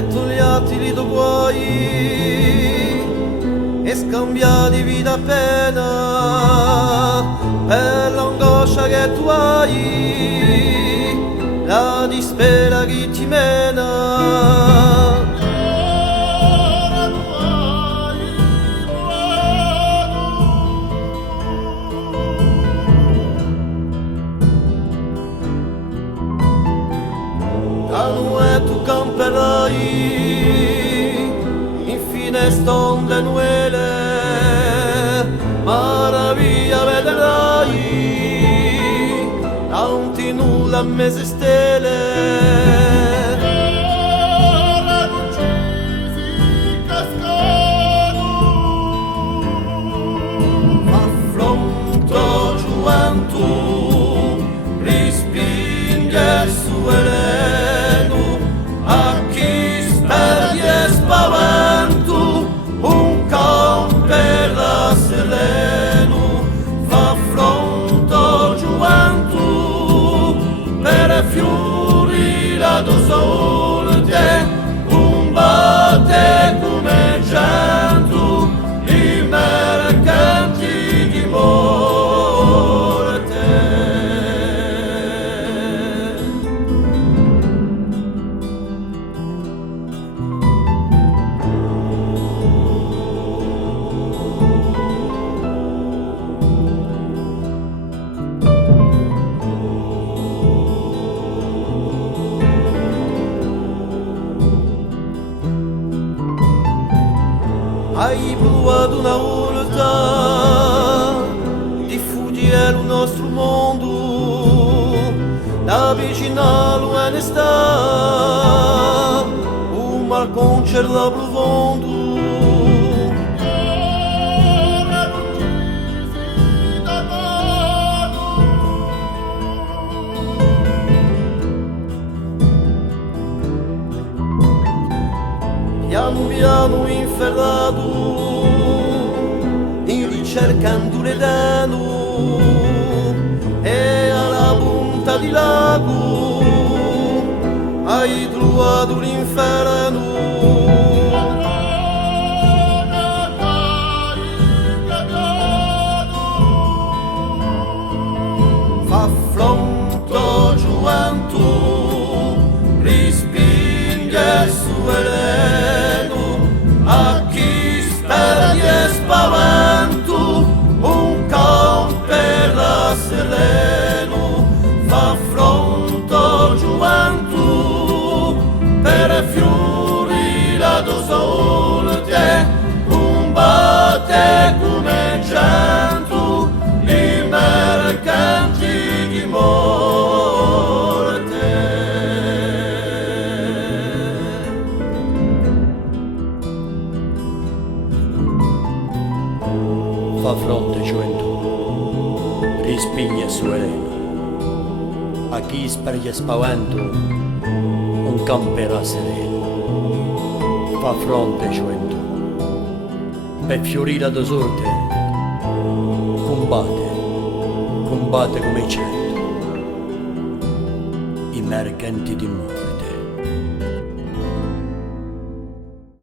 metto gli attili do guai e scambiati vita a pena per l'angoscia che tu hai, la dispera che ti mena. E tu camperai in finestra onde nuele, maraviglia vedrai, tanti nulla a mese stelle. Affronto gioventù, rispinge il suo eleno, a chi sperdi e spavento, un camper da sereno, fa fronte gioventù, per fiori la dosolte, un batte come gento, i mercanti di morte. Hai provato una volta di fuggire il nostro mondo, da vicino all'onestà, un malconcerto da profondo. Piano piano inferrato, in ricercando l'edano, e alla punta di lago hai trovato l'inferno. Fa fronte gioventù, rispinge il suo eleno, a chi sperdi e spavento, un camper da sereno, fa fronte gioventù, per fiori la dosolte, un batte come gento, i mercanti di morte. Fa fronte gioventù, rispigna il suo eleno, a chi sperglia spavento, un camperà sereno. Fa fronte gioventù, per fiorire da sorte, combatte come i cento, i mercanti di morte.